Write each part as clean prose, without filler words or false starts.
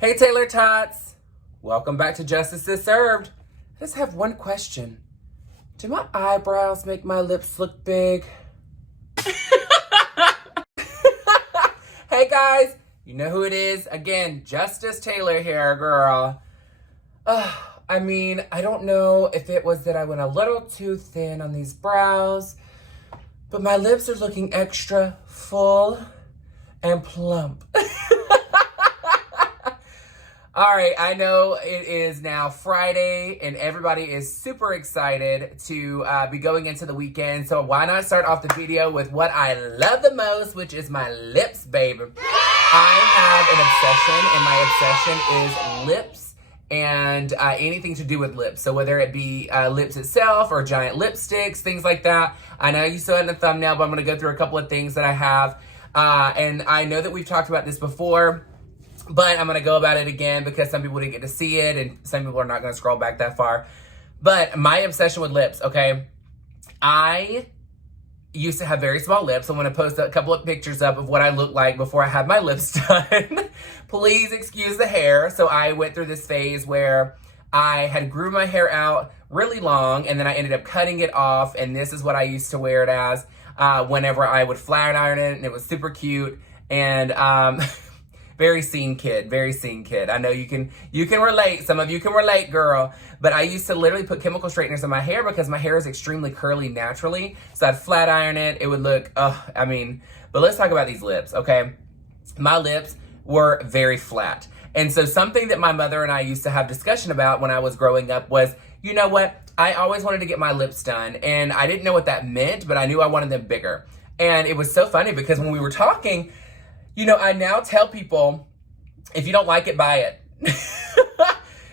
Hey Taylor-tots! Welcome back to Justice is Served. I just have one question. Do my eyebrows make my lips look big? Hey guys, you know who it is? Again, Justice Taylor here, girl. I don't know if it was that I went a little too thin on these brows, but my lips are looking extra full and plump. All right, I know it is now Friday and everybody is super excited to be going into the weekend. So why not start off the video with what I love the most, which is my lips, baby. I have an obsession and my obsession is lips and anything to do with lips. So whether it be lips itself or giant lipsticks, things like that. I know you saw it in the thumbnail, but I'm gonna go through a couple of things that I have. And I know that we've talked about this before, but I'm going to go about it again because some people didn't get to see it and some people are not going to scroll back that far. But my obsession with lips, okay? I used to have very small lips. I'm going to post a couple of pictures up of what I looked like before I had my lips done. Please excuse the hair. So I went through this phase where I had grew my hair out really long and then I ended up cutting it off. And this is what I used to wear it as whenever I would flat iron it. And it was super cute. And very scene kid. I know you can relate. Some of you can relate, girl. But I used to literally put chemical straighteners in my hair because my hair is extremely curly naturally. So I'd flat iron it. It would look, but let's talk about these lips, okay? My lips were very flat. And so something that my mother and I used to have discussion about when I was growing up was, you know what? I always wanted to get my lips done. And I didn't know what that meant, but I knew I wanted them bigger. And it was so funny because when we were talking, you know, I now tell people, if you don't like it, buy it.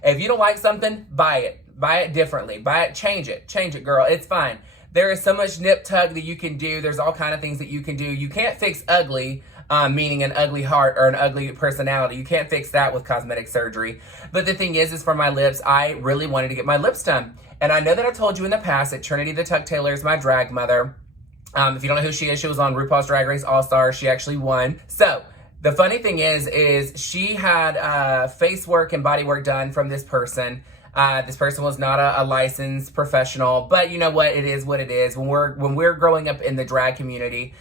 If you don't like something, buy it. Buy it differently. Buy it, change it, girl. It's fine. There is so much nip tuck that you can do. There's all kind of things that you can do. You can't fix ugly, meaning an ugly heart or an ugly personality. You can't fix that with cosmetic surgery. But the thing is for my lips, I really wanted to get my lips done. And I know that I told you in the past that Trinity the Tuck Taylor is my drag mother. If you don't know who she is, she was on RuPaul's Drag Race All-Stars. She actually won. So the funny thing is she had face work and body work done from this person. This person was not a licensed professional, but you know what? It is what it is. When we're growing up in the drag community,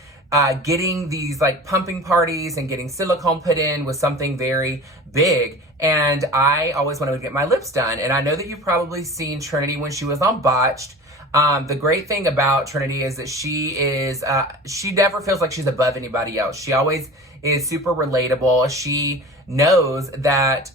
getting these like pumping parties and getting silicone put in was something very big. And I always wanted to get my lips done. And I know that you've probably seen Trinity when she was on Botched. The great thing about Trinity is that she never feels like she's above anybody else. She always is super relatable. She knows that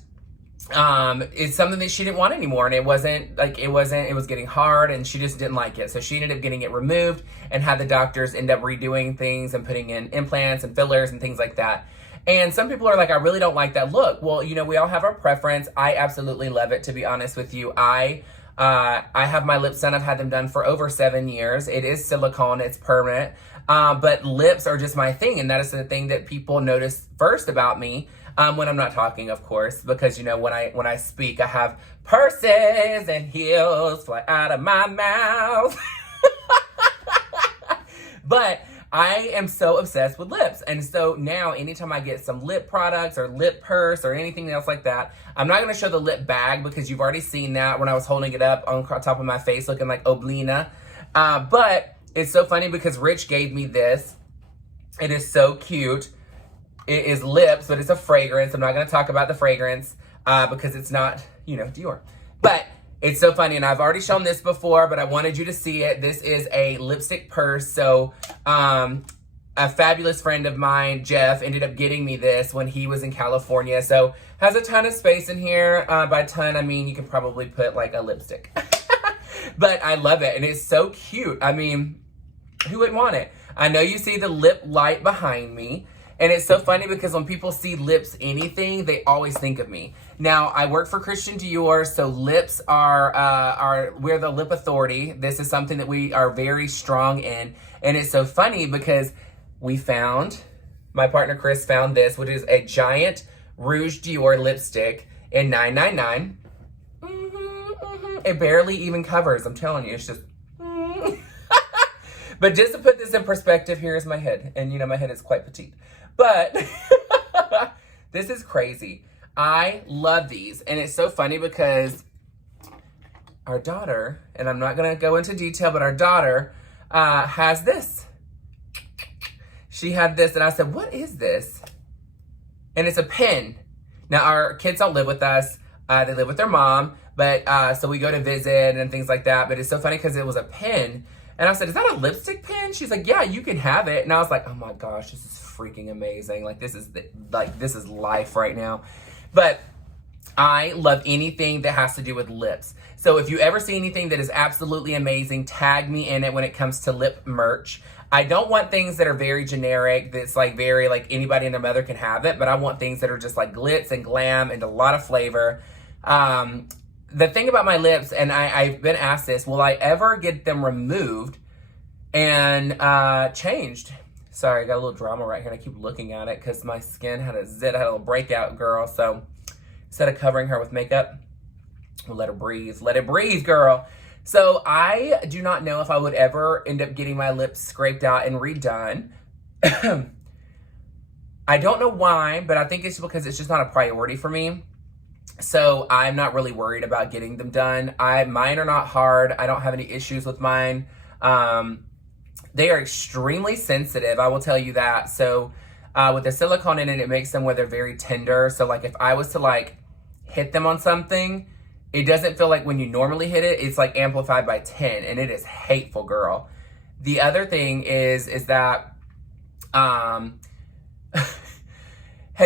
it's something that she didn't want anymore, and it was getting hard and she just didn't like it. So she ended up getting it removed and had the doctors end up redoing things and putting in implants and fillers and things like that. And some people are like, I really don't like that look. Well, you know, we all have our preference. I absolutely love it, to be honest with you. I have my lips done. I've had them done for over 7 years. It is silicone. It's permanent. But lips are just my thing. And that is the thing that people notice first about me when I'm not talking, of course. Because, you know, when I speak, I have purses and heels fly out of my mouth. But I am so obsessed with lips. And so now anytime I get some lip products or lip purse or anything else like that, I'm not going to show the lip bag because you've already seen that when I was holding it up on top of my face looking like Oblina. But it's so funny because Rich gave me this. It is so cute. It is lips, but it's a fragrance. I'm not going to talk about the fragrance because it's not, you know, Dior. But it's so funny, and I've already shown this before, but I wanted you to see it. This is a lipstick purse. So a fabulous friend of mine, Jeff, ended up getting me this when he was in California. So has a ton of space in here. By ton, I mean you can probably put like a lipstick. But I love it, and it's so cute. I mean, who wouldn't want it? I know you see the lip light behind me. And it's so funny because when people see lips anything, they always think of me. Now, I work for Christian Dior, so lips we're the lip authority. This is something that we are very strong in. And it's so funny because my partner Chris found this, which is a giant Rouge Dior lipstick in $9.99. It barely even covers, I'm telling you, it's just... But just to put this in perspective, here's my head. And you know, my head is quite petite. But this is crazy. I love these. And it's so funny because our daughter, and I'm not going to go into detail, but our daughter has this. She had this, and I said, what is this? And it's a pen. Now, our kids don't live with us. They live with their mom, but so we go to visit and things like that. But it's so funny because it was a pen. And I said, is that a lipstick pen? She's like, yeah, you can have it. And I was like, oh my gosh, this is freaking amazing. Like, this is life right now. But I love anything that has to do with lips. So if you ever see anything that is absolutely amazing, tag me in it when it comes to lip merch. I don't want things that are very generic, that's like very like anybody and their mother can have it, but I want things that are just like glitz and glam and a lot of flavor. The thing about my lips, and I've been asked this, will I ever get them removed and changed? Sorry, I got a little drama right here, and I keep looking at it because my skin had a little breakout, girl. So instead of covering her with makeup, we'll let her breathe. Let it breathe, girl. So I do not know if I would ever end up getting my lips scraped out and redone. I don't know why, but I think it's because it's just not a priority for me. So I'm not really worried about getting them done. Mine are not hard. I don't have any issues with mine. They are extremely sensitive, I will tell you that. So with the silicone in it, it makes them where they're very tender. So like if I was to like hit them on something, it doesn't feel like when you normally hit it, it's like amplified by 10, and it is hateful, girl. The other thing is that, have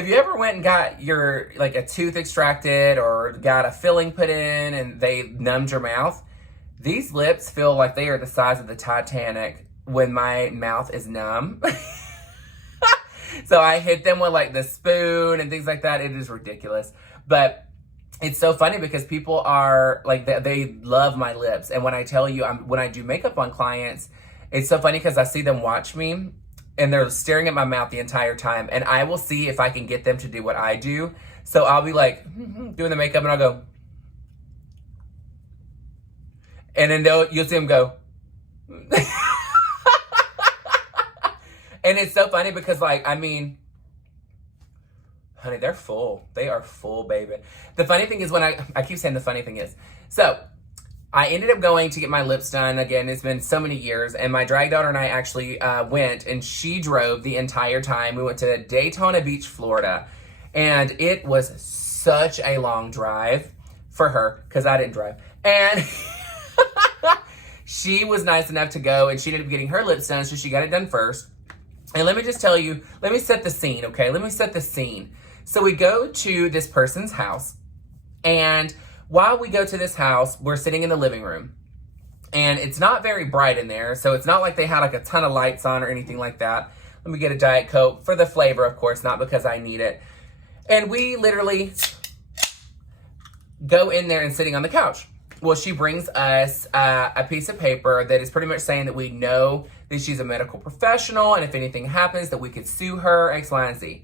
you ever went and got your, like a tooth extracted or got a filling put in and they numbed your mouth? These lips feel like they are the size of the Titanic when my mouth is numb. So I hit them with like the spoon and things like that. It is ridiculous. But it's so funny because people are like, they love my lips. And when I tell you, when I do makeup on clients, it's so funny because I see them watch me and they're staring at my mouth the entire time. And I will see if I can get them to do what I do. So I'll be like doing the makeup and I'll go. And then you'll see them go. And it's so funny because like, I mean, honey, they're full. They are full, baby. The funny thing is when I keep saying the funny thing is, so I ended up going to get my lips done. Again, it's been so many years. And my drag daughter and I actually went, and she drove the entire time. We went to Daytona Beach, Florida. And it was such a long drive for her because I didn't drive. And she was nice enough to go, and she ended up getting her lips done. So she got it done first. And let me just tell you, let me set the scene, okay? Let me set the scene. So we go to this person's house, and while we go to this house, we're sitting in the living room, and it's not very bright in there, so it's not like they had like a ton of lights on or anything like that. Let me get a Diet Coke for the flavor, of course, not because I need it. And we literally go in there and sitting on the couch. Well, she brings us a piece of paper that is pretty much saying that we know that she's a medical professional, and if anything happens, that we could sue her, X, Y, and Z.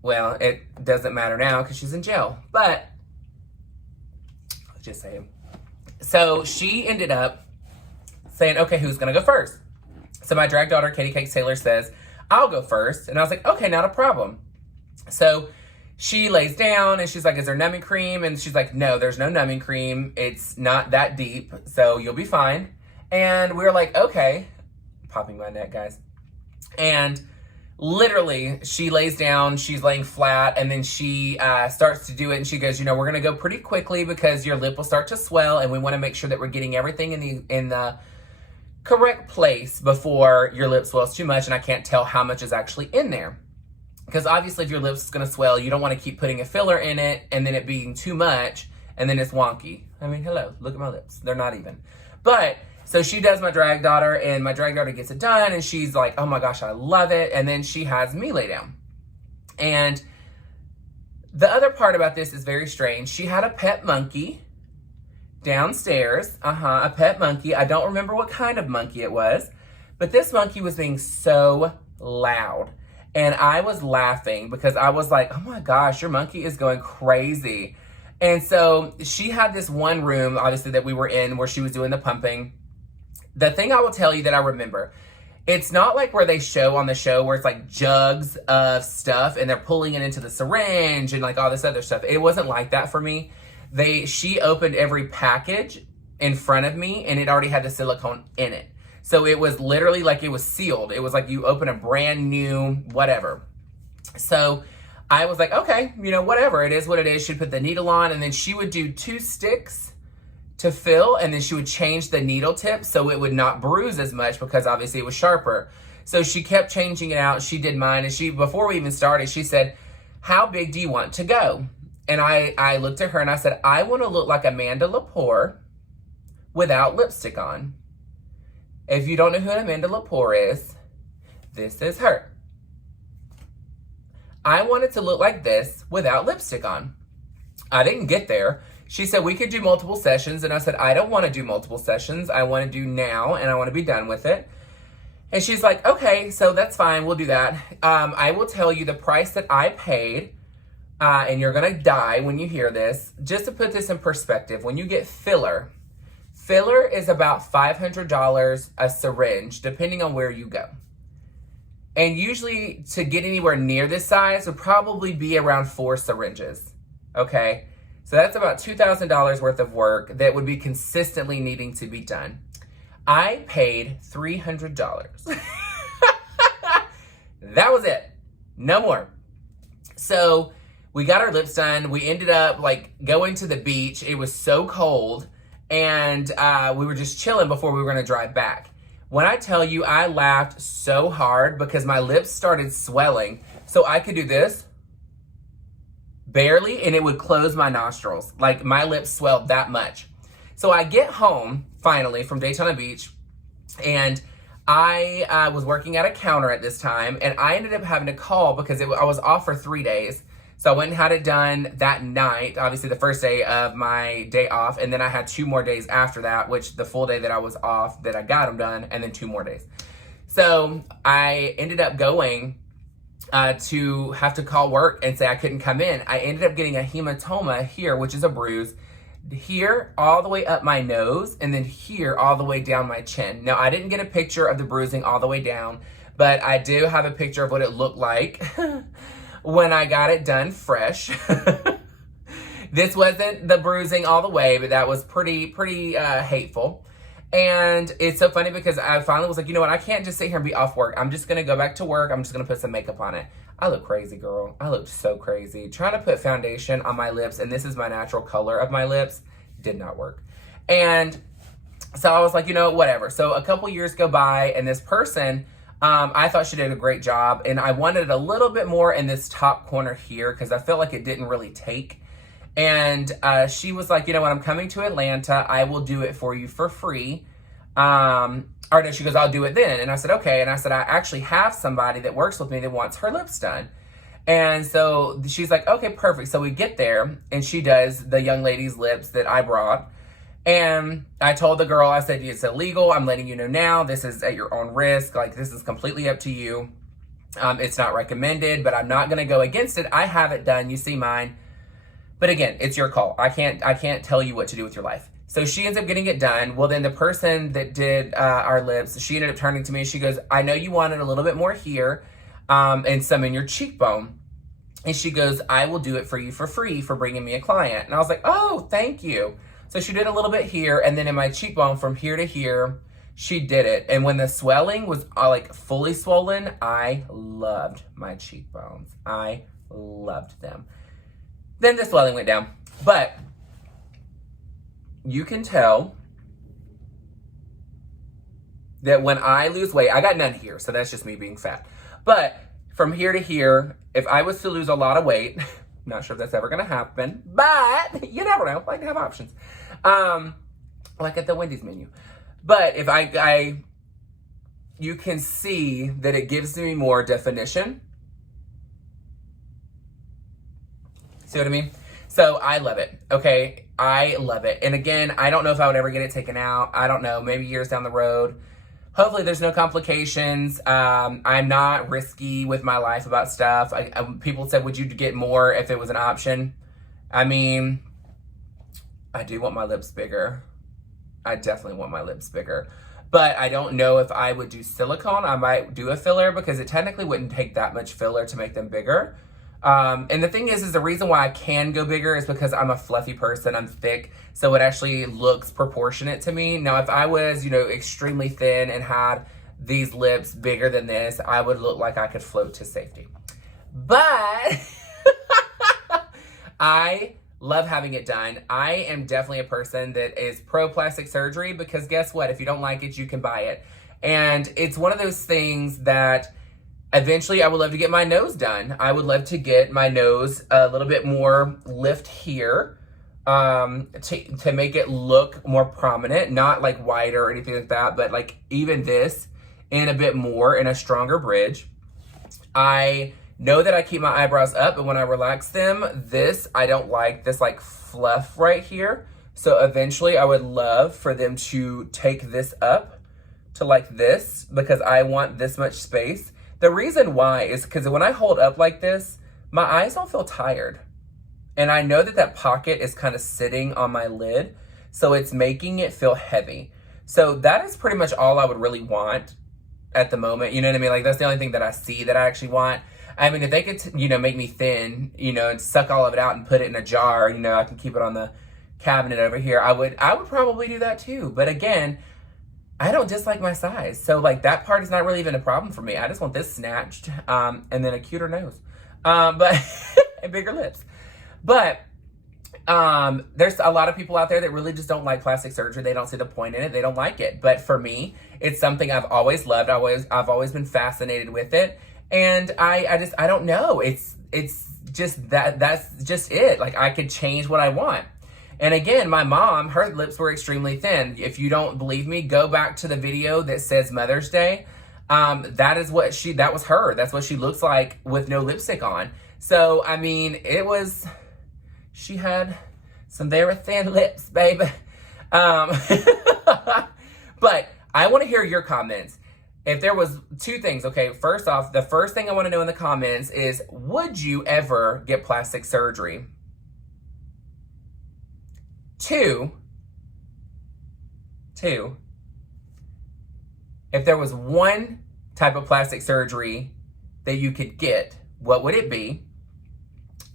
Well, it doesn't matter now because she's in jail, but let's just say. So she ended up saying, okay, who's going to go first? So my drag daughter, Katie Cakes Taylor, says, I'll go first. And I was like, okay, not a problem. So she lays down and she's like, is there numbing cream? And she's like, no, there's no numbing cream. It's not that deep, so you'll be fine. And we were like, okay. Popping my neck, guys. And literally, she lays down, she's laying flat, and then she starts to do it, and she goes, you know, we're going to go pretty quickly because your lip will start to swell, and we want to make sure that we're getting everything in the correct place before your lip swells too much, and I can't tell how much is actually in there. Because obviously, if your lip's going to swell, you don't want to keep putting a filler in it, and then it being too much, and then it's wonky. I mean, hello, look at my lips. They're not even. But so she does my drag daughter, and my drag daughter gets it done, and she's like, oh my gosh, I love it. And then she has me lay down. And the other part about this is very strange. She had a pet monkey downstairs. A pet monkey. I don't remember what kind of monkey it was, but this monkey was being so loud. And I was laughing because I was like, oh my gosh, your monkey is going crazy. And so she had this one room, obviously, that we were in where she was doing the pumping. The thing I will tell you that I remember It's not like where they show on the show where it's like jugs of stuff and they're pulling it into the syringe and like all this other stuff. It wasn't like that for me. She opened every package in front of me and it already had the silicone in it. So it was literally like it was sealed. It was like you open a brand new whatever. So I was like, okay, you know, whatever. It is what it is. She'd put the needle on and then she would do 2 sticks to fill, and then she would change the needle tip so it would not bruise as much because obviously it was sharper. So she kept changing it out. She did mine, and before we even started, she said, how big do you want to go? And I looked at her and I said, I want to look like Amanda Lepore without lipstick on. If you don't know who Amanda Lepore is, this is her. I wanted to look like this without lipstick on. I didn't get there. She said we could do multiple sessions, and I said, I don't want to do multiple sessions. I want to do now, and I want to be done with it. And she's like, okay, so that's fine. We'll do that. I will tell you the price that I paid, and you're going to die when you hear this. Just to put this in perspective, when you get filler is about $500 a syringe, depending on where you go. And usually to get anywhere near this size would probably be around 4 syringes, okay? So that's about $2,000 worth of work that would be consistently needing to be done. I paid $300. That was it. No more. So we got our lips done. We ended up like going to the beach. It was so cold. And we were just chilling before we were going to drive back. When I tell you, I laughed so hard because my lips started swelling. So I could do this. Barely, and it would close my nostrils. Like my lips swelled that much. So I get home finally from Daytona Beach, and I was working at a counter at this time, and I ended up having to call because I was off for 3 days. So I went and had it done that night, obviously the first day of my day off, and then I had 2 more days after that, which the full day that I was off that I got them done, and then 2 more days. So I ended up going to have to call work and say I couldn't come in. I ended up getting a hematoma here, which is a bruise, here all the way up my nose, and then here all the way down my chin. Now, I didn't get a picture of the bruising all the way down, but I do have a picture of what it looked like when I got it done fresh. This wasn't the bruising all the way, but that was pretty hateful. And it's so funny because I finally was like, you know what? I can't just sit here and be off work. I'm just going to go back to work. I'm just going to put some makeup on it. I look crazy, girl. I looked so crazy. Trying to put foundation on my lips, and this is my natural color of my lips, did not work. And so I was like, you know, whatever. So a couple years go by, and this person, I thought she did a great job, and I wanted a little bit more in this top corner here because I felt like it didn't really take. And she was like, you know what, I'm coming to Atlanta. I will do it for you for free. Or no, she goes, I'll do it then. And I said, okay. And I said, I actually have somebody that works with me that wants her lips done. And so she's like, okay, perfect. So we get there, and she does the young lady's lips that I brought. And I told the girl, I said, it's illegal. I'm letting you know now. This is at your own risk. Like, this is completely up to you. It's not recommended, but I'm not going to go against it. I have it done. You see mine. But again, it's your call. I can't tell you what to do with your life. So she ends up getting it done. Well, then the person that did our lips, she ended up turning to me. She goes, I know you wanted a little bit more here and some in your cheekbone. And she goes, I will do it for you for free for bringing me a client. And I was like, oh, thank you. So she did a little bit here, and then in my cheekbone from here to here, she did it. And when the swelling was like fully swollen, I loved my cheekbones. I loved them. Then the swelling went down. But you can tell that when I lose weight, I got none here, so that's just me being fat. But from here to here, if I was to lose a lot of weight, not sure if that's ever going to happen, but you never know. I like to have options. Like at the Wendy's menu. But if you can see that it gives me more definition. See what I mean? So I love it. Okay. I love it. And again, I don't know if I would ever get it taken out. I don't know. Maybe years down the road. Hopefully there's no complications. I'm not risky with my life about stuff. People said, would you get more if it was an option? I mean, I do want my lips bigger. I definitely want my lips bigger. But I don't know if I would do silicone. I might do a filler because it technically wouldn't take that much filler to make them bigger. And the thing is the reason why I can go bigger is because I'm a fluffy person. I'm thick, so it actually looks proportionate to me. Now, if I was, you know, extremely thin and had these lips bigger than this, I would look like I could float to safety. But I love having it done. I am definitely a person that is pro plastic surgery because guess what? If you don't like it, you can buy it. And it's one of those things that eventually I would love to get my nose done. I would love to get my nose a little bit more lift here to make it look more prominent, not like wider or anything like that, but like even this and a bit more in a stronger bridge. I know that I keep my eyebrows up, but when I relax them, I don't like this like fluff right here. So eventually I would love for them to take this up to like this because I want this much space. The reason why is because when I hold up like this, my eyes don't feel tired. And I know that that pocket is kind of sitting on my lid, so it's making it feel heavy. So that is pretty much all I would really want at the moment. You know what I mean? Like that's the only thing that I see that I actually want. I mean, if they could, you know, make me thin, you know, and suck all of it out and put it in a jar, you know, I can keep it on the cabinet over here. I would probably do that too. But again, I don't dislike my size. So like that part is not really even a problem for me. I just want this snatched, and then a cuter nose, but and bigger lips. But there's a lot of people out there that really just don't like plastic surgery. They don't see the point in it. They don't like it. But for me, it's something I've always loved. I've always been fascinated with it. And I don't know. It's just that's just it. Like I could change what I want. And again, my mom, her lips were extremely thin. If you don't believe me, go back to the video that says Mother's Day. That was her. That's what she looks like with no lipstick on. So, I mean, she had some very thin lips, baby. But I want to hear your comments. If there was two things, okay, first off, the first thing I want to know in the comments is, would you ever get plastic surgery? Two, if there was one type of plastic surgery that you could get, what would it be?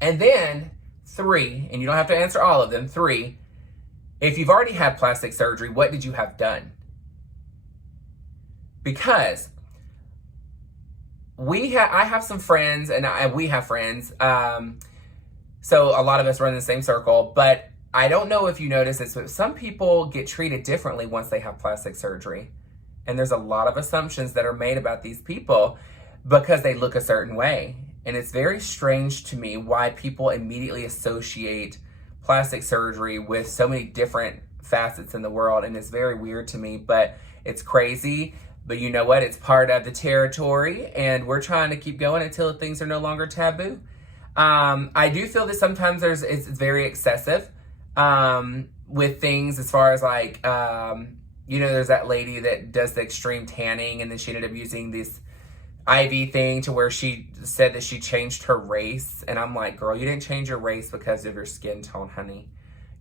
And then 3, and you don't have to answer all of them, 3, if you've already had plastic surgery, what did you have done? Because I have some friends, and we have friends, so a lot of us run in the same circle, but I don't know if you notice this, but some people get treated differently once they have plastic surgery. And there's a lot of assumptions that are made about these people because they look a certain way. And it's very strange to me why people immediately associate plastic surgery with so many different facets in the world. And it's very weird to me, but it's crazy. But you know what? It's part of the territory, and we're trying to keep going until things are no longer taboo. I do feel that sometimes it's very excessive with things as far as like, you know, there's that lady that does the extreme tanning, and then she ended up using this IV thing to where she said that she changed her race. And I'm like, girl, you didn't change your race because of your skin tone, honey.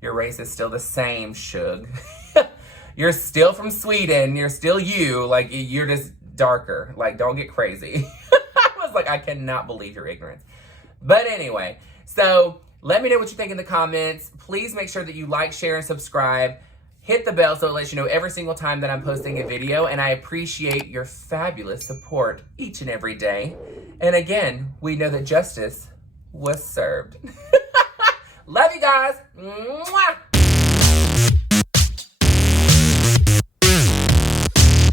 Your race is still the same, shug. You're still from Sweden. You're still you. Like, you're just darker. Like, don't get crazy. I was like, I cannot believe your ignorance. But anyway, so let me know what you think in the comments. Please make sure that you like, share, and subscribe. Hit the bell so it lets you know every single time that I'm posting a video. And I appreciate your fabulous support each and every day. And again, we know that justice was served. Love you guys. Mwah!